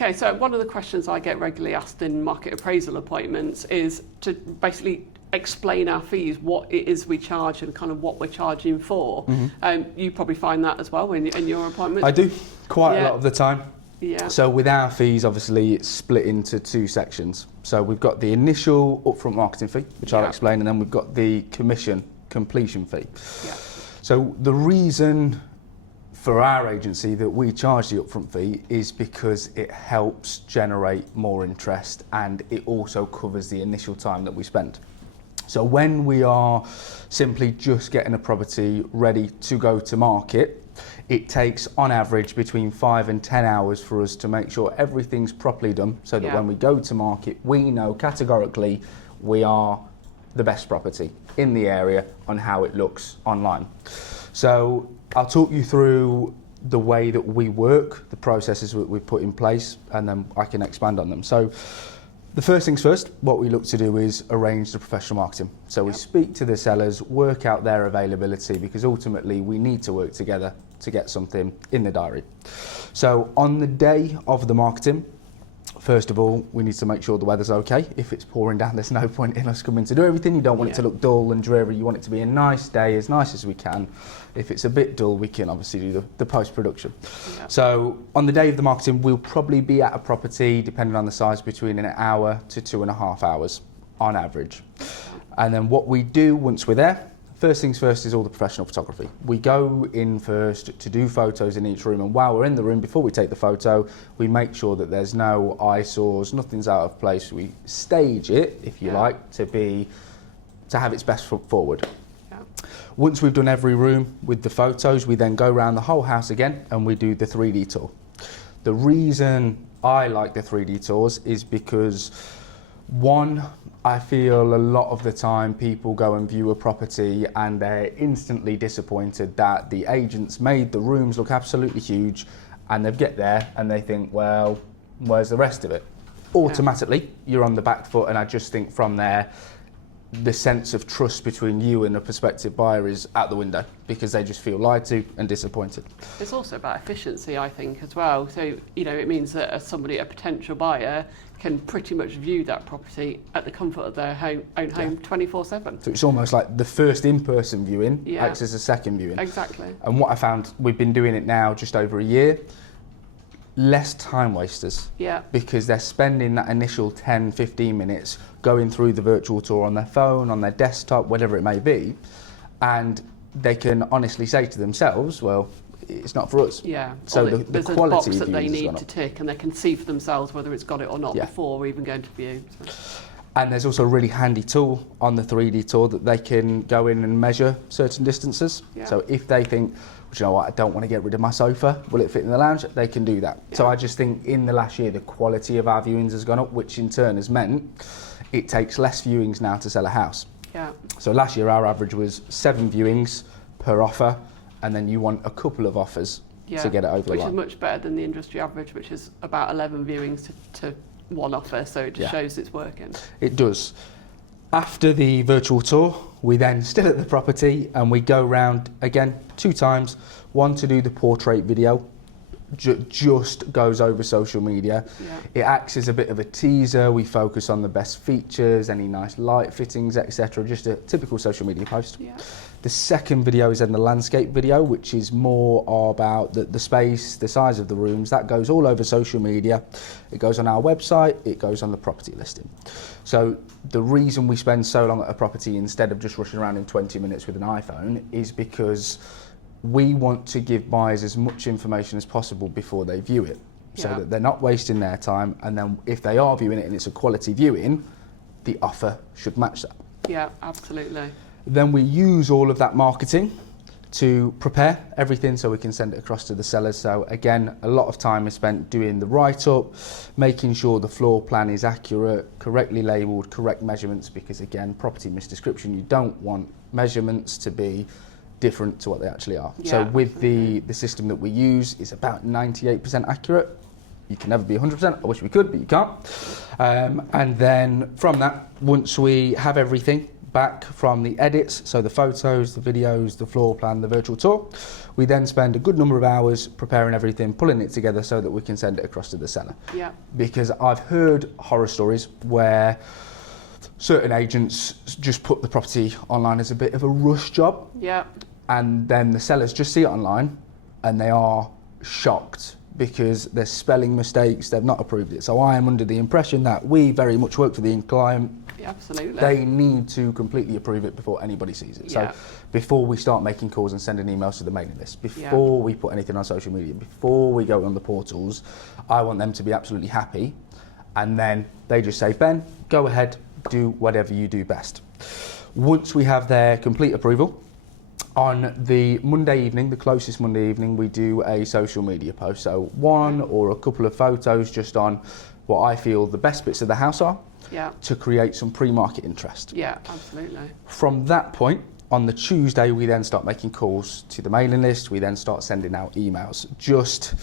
Okay, so one of the questions I get regularly asked in market appraisal appointments is to basically explain our fees, what it is we charge and kind of what we're charging for. You probably find that as well in your appointments? I do, quite a lot of the time. Yeah. So with our fees, obviously, it's split into two sections. So we've got the initial upfront marketing fee, which I'll explain, and then we've got the commission completion fee. Yeah. So the reason for our agency that we charge the upfront fee is because it helps generate more interest, and it also covers the initial time that we spend. So when we are simply just getting a property ready to go to market, it takes on average between 5 and 10 hours for us to make sure everything's properly done, so that when we go to market, we know categorically we are the best property in the area on how it looks online. So I'll talk you through the way that we work, the processes that we put in place, and then I can expand on them. So the first things first, what we look to do is arrange the professional marketing. So we speak to the sellers, work out their availability, because ultimately we need to work together to get something in the diary. So on the day of the marketing, first of all, we need to make sure the weather's okay. If it's pouring down, there's no point in us coming to do everything. You don't want it to look dull and dreary. You want it to be a nice day, as nice as we can. If it's a bit dull, we can obviously do the post-production. Yeah. So on the day of the marketing, we'll probably be at a property, depending on the size, between an hour to 2.5 hours on average. And then what we do once we're there, first things first is all the professional photography. We go in first to do photos in each room, and while we're in the room, before we take the photo, we make sure that there's no eyesores, nothing's out of place. We stage it, if you like, to have its best foot forward. Once we've done every room with the photos, we then go around the whole house again and we do the 3D tour. The reason I like the 3D tours is because, one, I feel a lot of the time people go and view a property and they're instantly disappointed that the agents made the rooms look absolutely huge, and they get there and they think, well, where's the rest of it? Automatically, you're on the back foot, and I just think from there, the sense of trust between you and a prospective buyer is out the window, because they just feel lied to and disappointed. It's also about efficiency, I think, as well. So, you know, it means that a potential buyer can pretty much view that property at the comfort of their own home 24/7. So it's almost like the first in-person viewing acts as a second viewing. Exactly. And what I found, we've been doing it now just over a year, less time wasters. Yeah. Because they're spending that initial 10, 15 minutes going through the virtual tour on their phone, on their desktop, whatever it may be, and they can honestly say to themselves, well, it's not for us. Yeah. So the there's a quality box of that they viewings has need gone to up. tick, and they can see for themselves whether it's got it or not before even going to view. So. And there's also a really handy tool on the 3D tour that they can go in and measure certain distances. Yeah. So if they think, well, you know what, I don't want to get rid of my sofa, will it fit in the lounge? They can do that. Yeah. So I just think in the last year, the quality of our viewings has gone up, which in turn has meant it takes less viewings now to sell a house. Yeah. So last year, our average was 7 viewings per offer, and then you want a couple of offers to get it over the line. Which is much better than the industry average, which is about 11 viewings to one offer, so it just shows it's working. It does. After the virtual tour, we then still at the property and we go round again 2 times. One to do the portrait video, just goes over social media. Yeah. It acts as a bit of a teaser. We focus on the best features, any nice light fittings, etc. Just a typical social media post. Yeah. The second video is then the landscape video, which is more about the space, the size of the rooms. That goes all over social media. It goes on our website, it goes on the property listing. So the reason we spend so long at a property instead of just rushing around in 20 minutes with an iPhone is because we want to give buyers as much information as possible before they view it, so that they're not wasting their time, and then if they are viewing it and it's a quality viewing, the offer should match that. Yeah, absolutely. Then we use all of that marketing to prepare everything so we can send it across to the sellers. So again, a lot of time is spent doing the write-up, making sure the floor plan is accurate, correctly labelled, correct measurements, because again, property misdescription, you don't want measurements to be different to what they actually are. Yeah, so with the system that we use, it's about 98% accurate. You can never be 100%. I wish we could, but you can't. And then from that, once we have everything, back from the edits, so the photos, the videos, the floor plan, the virtual tour. We then spend a good number of hours preparing everything, pulling it together so that we can send it across to the seller. Yeah. Because I've heard horror stories where certain agents just put the property online as a bit of a rush job. Yeah. And then the sellers just see it online and they are shocked because there's spelling mistakes, they've not approved it. So I am under the impression that we very much work for the end client. Yeah, absolutely. They need to completely approve it before anybody sees it. Yeah. So before we start making calls and sending emails to the mailing list, before we put anything on social media, before we go on the portals, I want them to be absolutely happy. And then they just say, Ben, go ahead, do whatever you do best. Once we have their complete approval, on the Monday evening, the closest Monday evening, we do a social media post. So one or a couple of photos just on what I feel the best bits of the house are, to create some pre-market interest. Yeah, absolutely. From that point, on the Tuesday, we then start making calls to the mailing list. We then start sending out emails. Just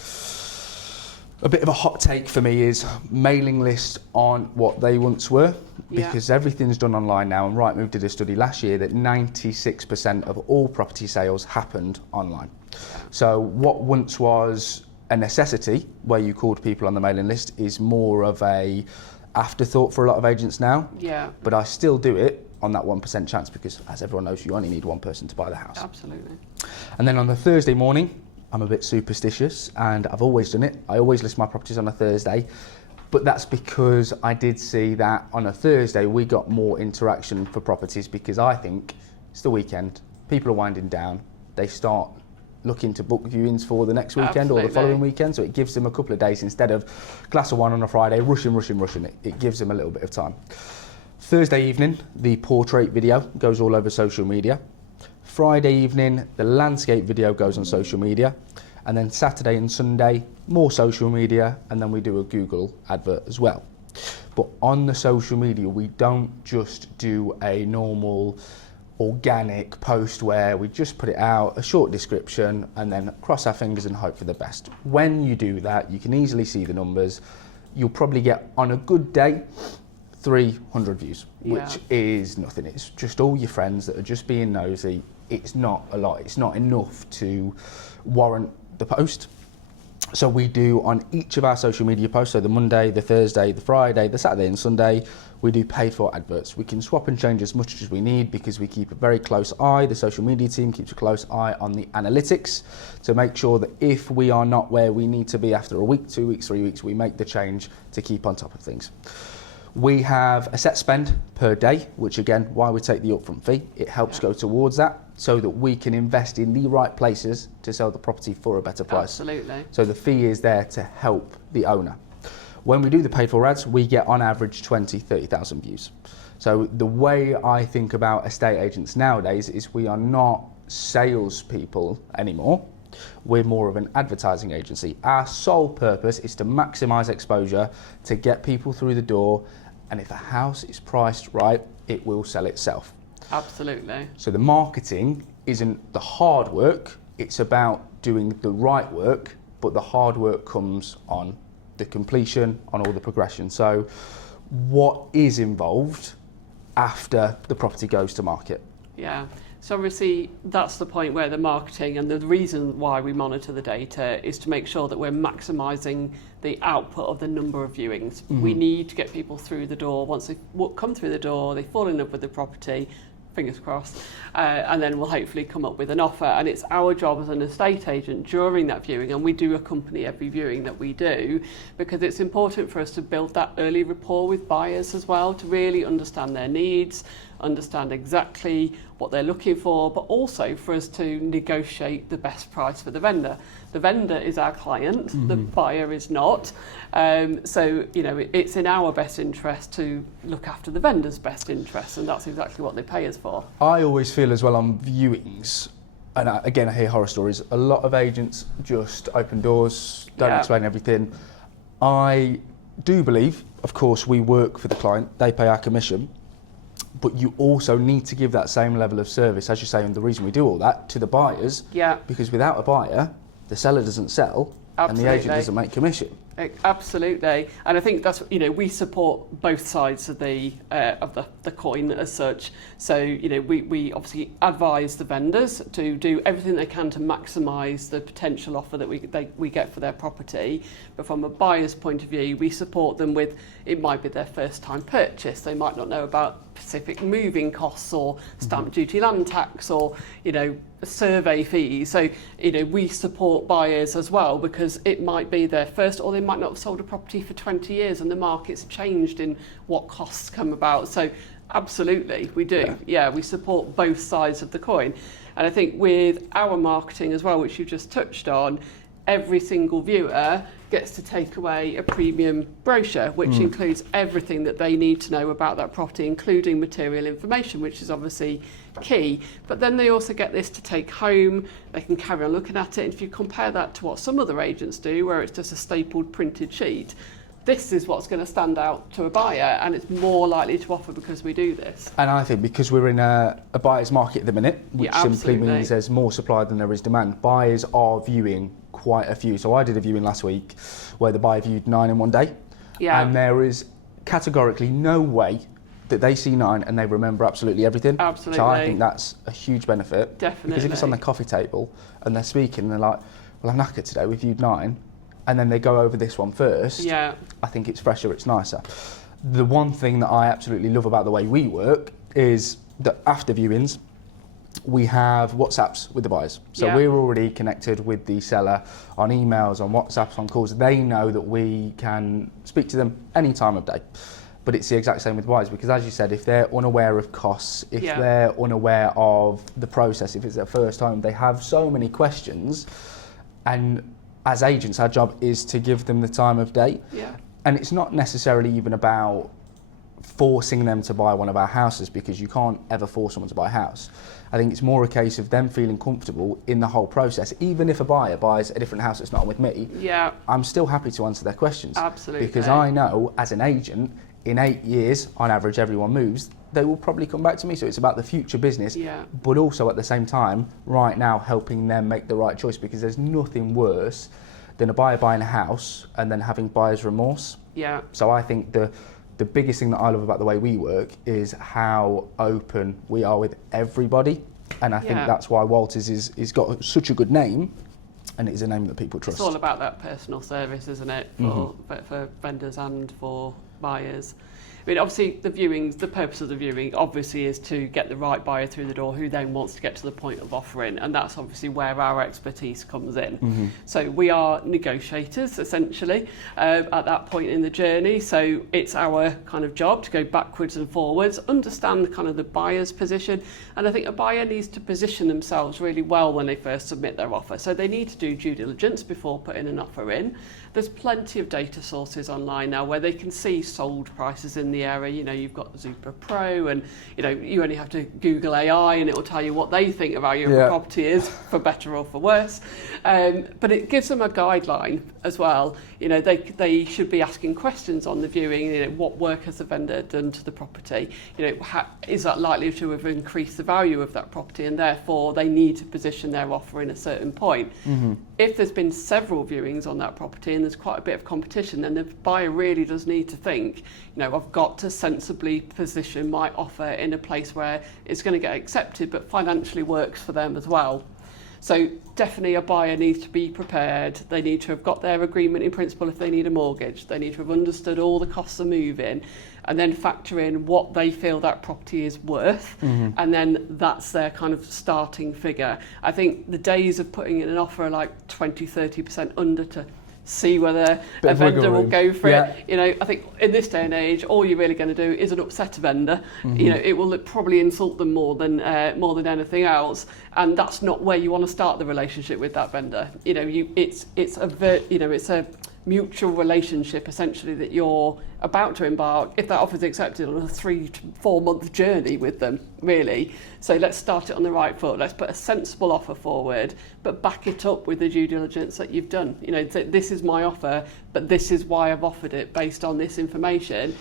a bit of a hot take for me is mailing lists aren't what they once were, because everything's done online now, and Rightmove did a study last year that 96% of all property sales happened online. So what once was a necessity, where you called people on the mailing list, is more of a afterthought for a lot of agents now. Yeah. But I still do it on that 1% chance because, as everyone knows, you only need one person to buy the house. Absolutely. And then on the Thursday morning, I'm a bit superstitious and I've always done it. I always list my properties on a Thursday, but that's because I did see that on a Thursday we got more interaction for properties because I think it's the weekend, people are winding down, they start looking to book viewings for the next weekend or the following weekend, so it gives them a couple of days instead of glass of wine on a Friday, rushing. It gives them a little bit of time. Thursday evening, the portrait video goes all over social media. Friday evening, the landscape video goes on social media, and then Saturday and Sunday, more social media, and then we do a Google advert as well. But on the social media, we don't just do a normal organic post where we just put it out, a short description, and then cross our fingers and hope for the best. When you do that, you can easily see the numbers. You'll probably get, on a good day, 300 views, which is nothing. It's just all your friends that are just being nosy. It's not a lot. It's not enough to warrant the post. So we do on each of our social media posts, so the Monday, the Thursday, the Friday, the Saturday and Sunday, we do paid for adverts. We can swap and change as much as we need because we keep a very close eye. The social media team keeps a close eye on the analytics to make sure that if we are not where we need to be after a week, 2 weeks, 3 weeks, we make the change to keep on top of things. We have a set spend per day, which again, why we take the upfront fee. It helps go towards that so that we can invest in the right places to sell the property for a better price. Absolutely. So the fee is there to help the owner. When we do the paid for ads, we get on average 20, 30,000 views. So the way I think about estate agents nowadays is we are not salespeople anymore. We're more of an advertising agency. Our sole purpose is to maximise exposure, to get people through the door, and if a house is priced right, it will sell itself. Absolutely. So the marketing isn't the hard work, it's about doing the right work, but the hard work comes on the completion, on all the progression. So what is involved after the property goes to market? Yeah. So obviously that's the point where the marketing and the reason why we monitor the data is to make sure that we're maximising the output of the number of viewings. We need to get people through the door. Once they come through the door, they fall in love with the property, fingers crossed, and then we'll hopefully come up with an offer. And it's our job as an estate agent during that viewing, and we do accompany every viewing that we do, because it's important for us to build that early rapport with buyers as well, to really understand their needs, understand exactly what they're looking for, but also for us to negotiate the best price for the vendor. The vendor is our client, the buyer is not. So, you know, it's in our best interest to look after the vendor's best interest, and that's exactly what they pay us for. I always feel as well on viewings, and again I hear horror stories, a lot of agents just open doors, don't explain everything. I do believe, of course, we work for the client, they pay our commission, but you also need to give that same level of service, as you say, and the reason we do all that, to the buyers, because without a buyer, the seller doesn't sell, and the agent doesn't make commission. Absolutely, and I think that's, we support both sides of the coin as such. So we obviously advise the vendors to do everything they can to maximise the potential offer that we get for their property. But from a buyer's point of view, we support them with, it might be their first time purchase. They might not know about specific moving costs or stamp duty, land tax, or survey fees. So we support buyers as well, because it might be their first, or they might not have sold a property for 20 years and the market's changed in what costs come about. So absolutely we do. Yeah, we support both sides of the coin. And I think with our marketing as well, which you just touched on, every single viewer gets to take away a premium brochure, which includes everything that they need to know about that property, including material information, which is obviously key. But then they also get this to take home. They can carry on looking at it. And if you compare that to what some other agents do, where it's just a stapled printed sheet, this is what's going to stand out to a buyer, and it's more likely to offer because we do this. And I think because we're in a buyer's market at the minute, which simply means there's more supply than there is demand, buyers are viewing quite a few. So I did a viewing last week where the buyer viewed 9 in one day. Yeah. And there is categorically no way that they see 9 and they remember absolutely everything. Absolutely. So I think that's a huge benefit. Definitely. Because if it's on the coffee table and they're speaking and they're like, well, I'm knackered today, we viewed 9, and then they go over this one first, I think it's fresher, it's nicer. The one thing that I absolutely love about the way we work is that after viewings, we have WhatsApps with the buyers. So we're already connected with the seller on emails, on WhatsApps, on calls. They know that we can speak to them any time of day. But it's the exact same with buyers, because as you said, if they're unaware of costs, if they're unaware of the process, if it's their first home, they have so many questions. And as agents, our job is to give them the time of day. Yeah. And it's not necessarily even about forcing them to buy one of our houses, because you can't ever force someone to buy a house. I think it's more a case of them feeling comfortable in the whole process. Even if a buyer buys a different house that's not with me, I'm still happy to answer their questions. Absolutely. Because I know, as an agent, in 8 years, on average, everyone moves, they will probably come back to me. So it's about the future business, but also at the same time, right now, helping them make the right choice, because there's nothing worse than a buyer buying a house and then having buyer's remorse. Yeah. So I think the biggest thing that I love about the way we work is how open we are with everybody. And I think that's why Walters is got such a good name, and it is a name that people trust. It's all about that personal service, isn't it, for vendors and for buyers. I mean, obviously, the purpose of the viewing obviously is to get the right buyer through the door who then wants to get to the point of offering, and that's obviously where our expertise comes in. So we are negotiators, essentially, at that point in the journey. So it's our kind of job to go backwards and forwards, understand kind of the buyer's position, and I think a buyer needs to position themselves really well when they first submit their offer. So they need to do due diligence before putting an offer in. There's plenty of data sources online now where they can see sold prices in the area. You've got Super Pro, and you only have to Google AI and it will tell you what they think the value of a property is, for better or for worse. But it gives them a guideline as well. They should be asking questions on the viewing. What work has the vendor done to the property? Is that likely to have increased the value of that property, and therefore they need to position their offer in a certain point. If there's been several viewings on that property and there's quite a bit of competition, then the buyer really does need to think, I've got to sensibly position my offer in a place where it's going to get accepted but financially works for them as well. So definitely a buyer needs to be prepared. They need to have got their agreement in principle if they need a mortgage. They need to have understood all the costs of moving, and then factor in what they feel that property is worth, and then that's their kind of starting figure. I think the days of putting in an offer like 20-30% under to see whether a vendor will go for it. I think in this day and age, all you're really going to do is an upset a vendor. It will probably insult them more than anything else, and that's not where you want to start the relationship with that vendor. It's a mutual relationship essentially that you're about to embark, if that offer is accepted, on a 3 to 4 month journey with them, really. So let's start it on the right foot. Let's put a sensible offer forward, but back it up with the due diligence that you've done. This is my offer, but this is why I've offered it based on this information.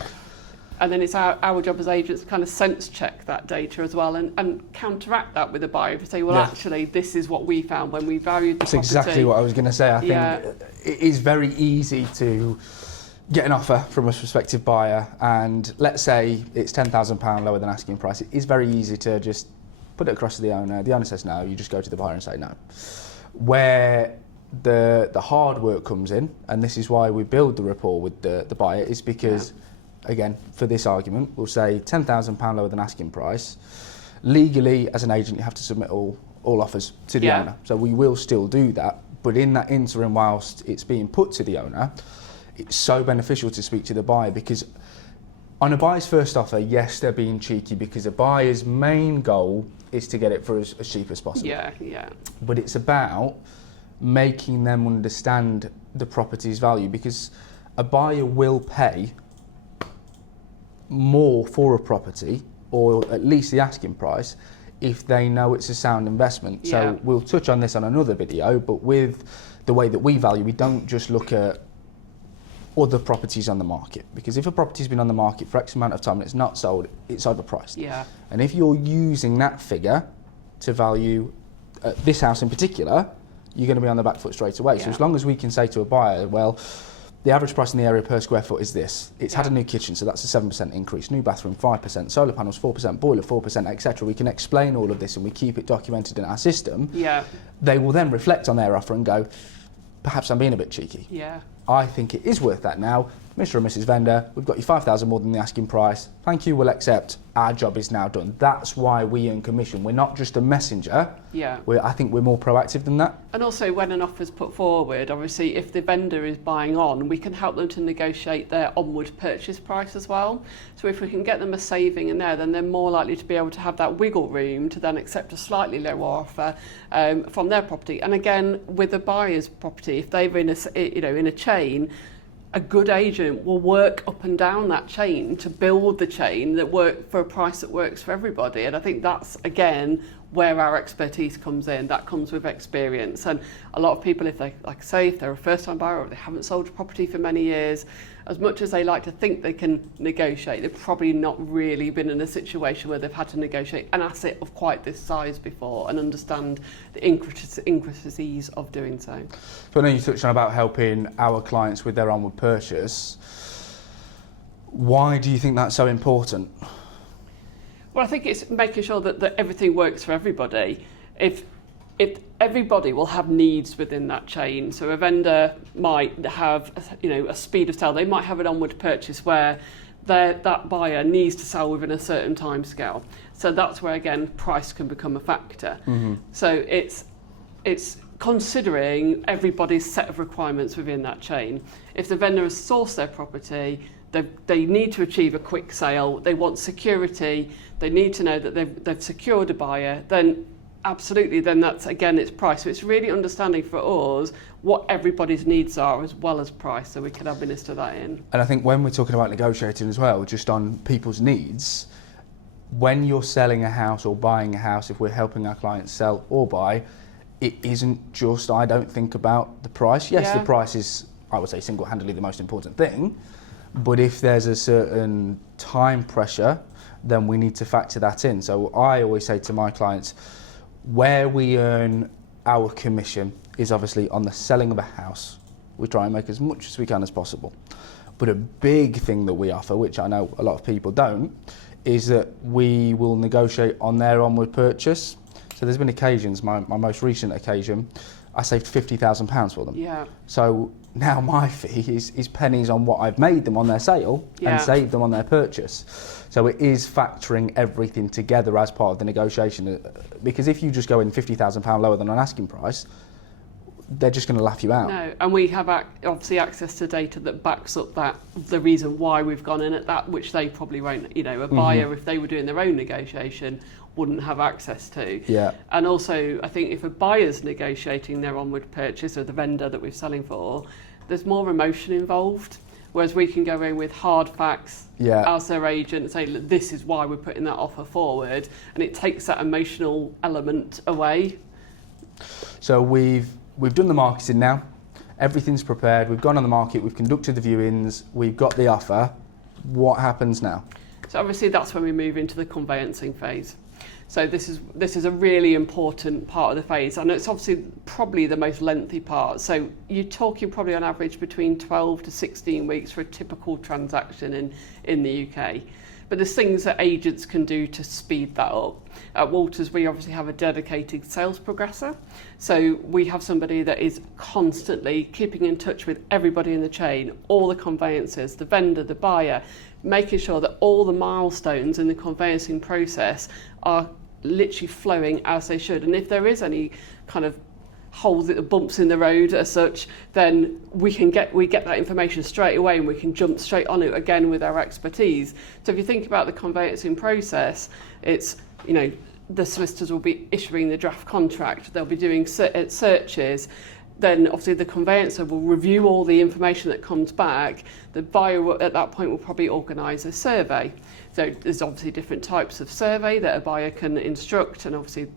And then it's our job as agents to kind of sense check that data as well, and counteract that with a buyer to say, well, actually, this is what we found when we valued the property. That's exactly what I was going to say. I think it is very easy to get an offer from a prospective buyer, and let's say it's £10,000 lower than asking price. It is very easy to just put it across to the owner. The owner says no, you just go to the buyer and say no. Where the hard work comes in, and this is why we build the rapport with the buyer, is because, again, for this argument, we'll say £10,000 lower than asking price. Legally, as an agent, you have to submit all offers to the owner. So we will still do that, but in that interim, whilst it's being put to the owner, it's so beneficial to speak to the buyer, because on a buyer's first offer, yes, they're being cheeky because a buyer's main goal is to get it for as cheap as possible. Yeah. But it's about making them understand the property's value, because a buyer will pay more for a property, or at least the asking price, if they know it's a sound investment. So we'll touch on this on another video, but with the way that we value, we don't just look at other properties on the market, because if a property's been on the market for X amount of time and it's not sold, it's overpriced. And if you're using that figure to value this house in particular, you're going to be on the back foot straight away. So as long as we can say to a buyer, well, the average price in the area per square foot is this. It's had a new kitchen, so that's a 7% increase. New bathroom, 5%. Solar panels, 4%. Boiler, 4%, etc. We can explain all of this and we keep it documented in our system. They will then reflect on their offer and go, perhaps I'm being a bit cheeky. I think it is worth that now. Mr. and Mrs. Vendor, we've got you 5,000 more than the asking price. Thank you, we'll accept. Our job is now done. That's why we earn commission. We're not just a messenger. I think we're more proactive than that. And also, when an offer's put forward, obviously, if the vendor is buying on, we can help them to negotiate their onward purchase price as well. So if we can get them a saving in there, then they're more likely to be able to have that wiggle room to then accept a slightly lower offer from their property. And again, with a buyer's property, if they're in a chain, a good agent will work up and down that chain to build the chain that work for a price that works for everybody. And I think that's, again, where our expertise comes in. That comes with experience. And a lot of people, if they're a first-time buyer or they haven't sold a property for many years, as much as they like to think they can negotiate, they've probably not really been in a situation where they've had to negotiate an asset of quite this size before and understand the intricacies of doing so. So I know you touched on about helping our clients with their onward purchase. Why do you think that's so important? Well, I think it's making sure that everything works for everybody. If everybody will have needs within that chain, so a vendor might have a speed of sale. They might have an onward purchase where that buyer needs to sell within a certain time scale. So that's where, again, price can become a factor. So it's considering everybody's set of requirements within that chain. If the vendor has sourced their property, they need to achieve a quick sale, they want security, they need to know that they've secured a buyer, then absolutely, then that's, again, it's price. So it's really understanding for us what everybody's needs are as well as price, so we can administer that in. And I think when we're talking about negotiating as well, just on people's needs, when you're selling a house or buying a house, if we're helping our clients sell or buy, it isn't just, I don't think about the price. Yes, the price is, I would say, single-handedly the most important thing, but if there's a certain time pressure, then we need to factor that in. So I always say to my clients, where we earn our commission is obviously on the selling of a house. We try and make as much as we can as possible. But a big thing that we offer, which I know a lot of people don't, is that we will negotiate on their onward purchase. So there's been occasions, my most recent occasion, I saved £50,000 for them. So now my fee is pennies on what I've made them on their sale and saved them on their purchase. So it is factoring everything together as part of the negotiation. Because if you just go in £50,000 lower than an asking price, they're just going to laugh you out. No, and we have obviously access to data that backs up the reason why we've gone in at that, which they probably won't. A buyer, if they were doing their own negotiation, wouldn't have access to. And also, I think if a buyer's negotiating their onward purchase, or the vendor that we're selling for, there's more emotion involved. Whereas we can go in with hard facts as their agent and say, look, this is why we're putting that offer forward, and it takes that emotional element away. So we've done the marketing now, everything's prepared, we've gone on the market, we've conducted the viewings, we've got the offer. What happens now? So obviously that's when we move into the conveyancing phase. So this is a really important part of the phase, and it's obviously probably the most lengthy part. So you're talking probably on average between 12 to 16 weeks for a typical transaction in the UK. But there's things that agents can do to speed that up. At Walters, we obviously have a dedicated sales progressor. So we have somebody that is constantly keeping in touch with everybody in the chain, all the conveyancers, the vendor, the buyer, making sure that all the milestones in the conveyancing process are literally flowing as they should. And if there is any kind of holes, bumps in the road as such, then we get that information straight away, and we can jump straight on it again with our expertise. So if you think about the conveyancing process, it's, you know, the solicitors will be issuing the draft contract, they'll be doing searches, then obviously the conveyancer will review all the information that comes back. The buyer at that point will probably organise a survey. So there's obviously different types of survey that a buyer can instruct, and obviously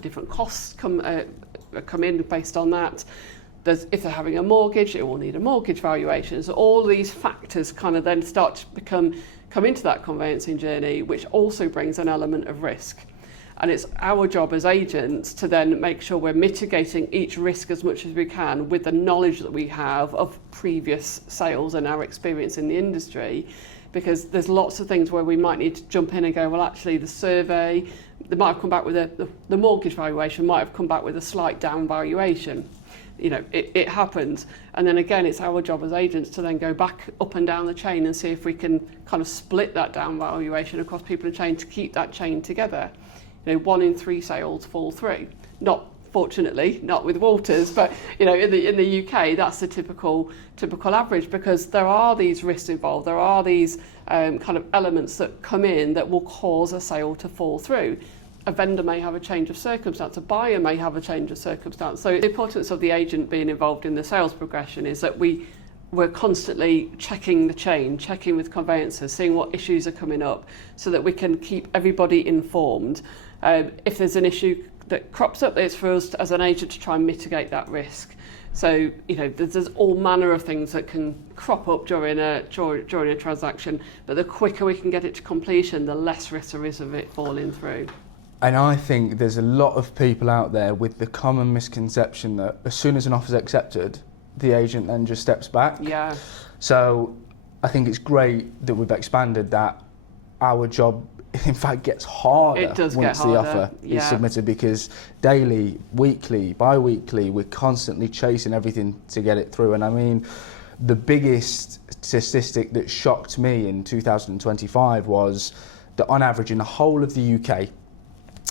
different costs come in based on that. If they're having a mortgage, it will need a mortgage valuation. So all these factors kind of then start to come into that conveyancing journey, which also brings an element of risk. And it's our job as agents to then make sure we're mitigating each risk as much as we can with the knowledge that we have of previous sales and our experience in the industry. Because there's lots of things where we might need to jump in and go, well, actually the survey, they might have come back with the mortgage valuation might have come back with a slight down valuation. You know, it happens. And then again, it's our job as agents to then go back up and down the chain and see if we can kind of split that down valuation across people in the chain to keep that chain together. You know, 1 in 3 sales fall through. Fortunately, not with Walters, but you know, in the UK, that's the typical average, because there are these risks involved. There are these kind of elements that come in that will cause a sale to fall through. A vendor may have a change of circumstance, a buyer may have a change of circumstance. So the importance of the agent being involved in the sales progression is that we're constantly checking the chain, checking with conveyancers, seeing what issues are coming up, so that we can keep everybody informed. If there's an issue that crops up, it's for us as an agent to try and mitigate that risk. So, you know, there's all manner of things that can crop up during a transaction, but the quicker we can get it to completion, the less risk there is of it falling through. And I think there's a lot of people out there with the common misconception that as soon as an offer's accepted, the agent then just steps back. Yeah. So I think it's great that we've expanded that. Our job, in fact, gets harder once the offer is submitted, because daily, weekly, bi-weekly, we're constantly chasing everything to get it through. And I mean, the biggest statistic that shocked me in 2025 was that on average in the whole of the UK,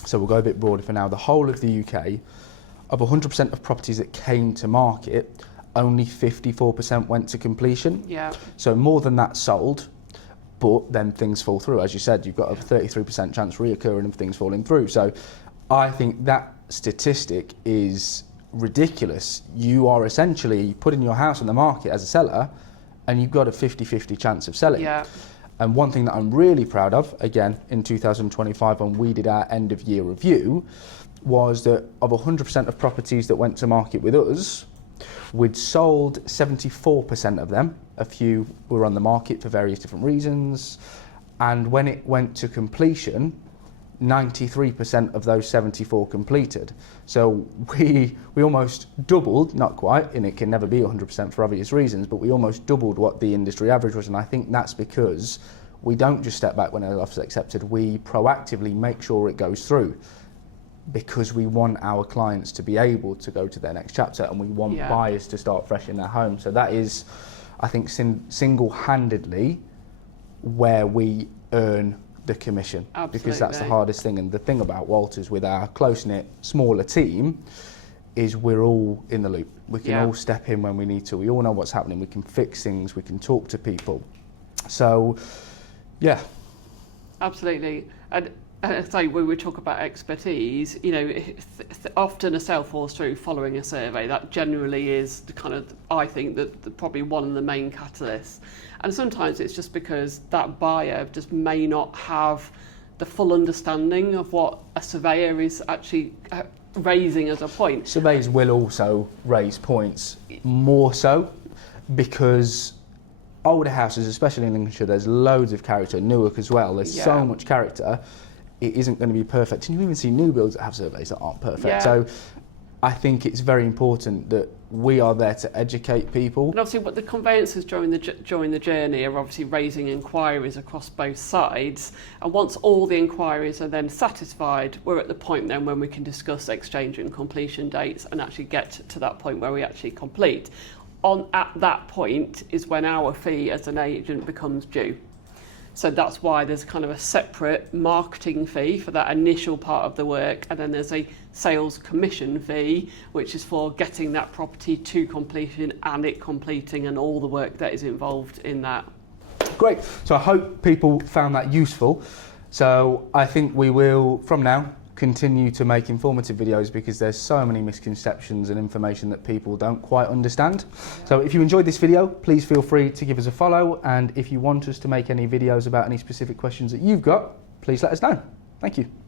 so we'll go a bit broader for now, the whole of the UK, of 100% of properties that came to market, only 54% went to completion. Yeah. So more than that sold, but then things fall through. As you said, you've got a 33% chance reoccurring of things falling through. So I think that statistic is ridiculous. You are essentially putting your house on the market as a seller, and you've got a 50-50 chance of selling. Yeah. And one thing that I'm really proud of, again, in 2025 when we did our end of year review, was that of 100% of properties that went to market with us, we'd sold 74% of them. A few were on the market for various different reasons. And when it went to completion, 93% of those 74 completed. So we almost doubled, not quite, and it can never be 100% for obvious reasons, but we almost doubled what the industry average was. And I think that's because we don't just step back when an offer is accepted, we proactively make sure it goes through, because we want our clients to be able to go to their next chapter, and we want buyers to start fresh in their home. So that is, I think, single-handedly where we earn the commission. Absolutely. Because that's the hardest thing. And the thing about Walters with our close-knit, smaller team is we're all in the loop. We can all step in when we need to. We all know what's happening. We can fix things. We can talk to people. So, yeah. Absolutely. And so when we talk about expertise, you know, often a sale falls through following a survey. That generally is the kind of, I think, that probably one of the main catalysts. And sometimes it's just because that buyer just may not have the full understanding of what a surveyor is actually raising as a point. Surveyors will also raise points, more so, because older houses, especially in Lincolnshire, there's loads of character. Newark as well, there's so much character. it isn't going to be perfect. And you even see new builds that have surveys that aren't perfect. Yeah. So I think it's very important that we are there to educate people. And obviously what the conveyancers during the journey are obviously raising inquiries across both sides, and once all the inquiries are then satisfied, we're at the point then when we can discuss exchange and completion dates and actually get to that point where we actually complete. At that point is when our fee as an agent becomes due. So that's why there's kind of a separate marketing fee for that initial part of the work, and then there's a sales commission fee, which is for getting that property to completion and it completing and all the work that is involved in that. Great. So I hope people found that useful. So I think we will, from now, continue to make informative videos because there's so many misconceptions and information that people don't quite understand. So if you enjoyed this video, please feel free to give us a follow, and if you want us to make any videos about any specific questions that you've got, please let us know. Thank you.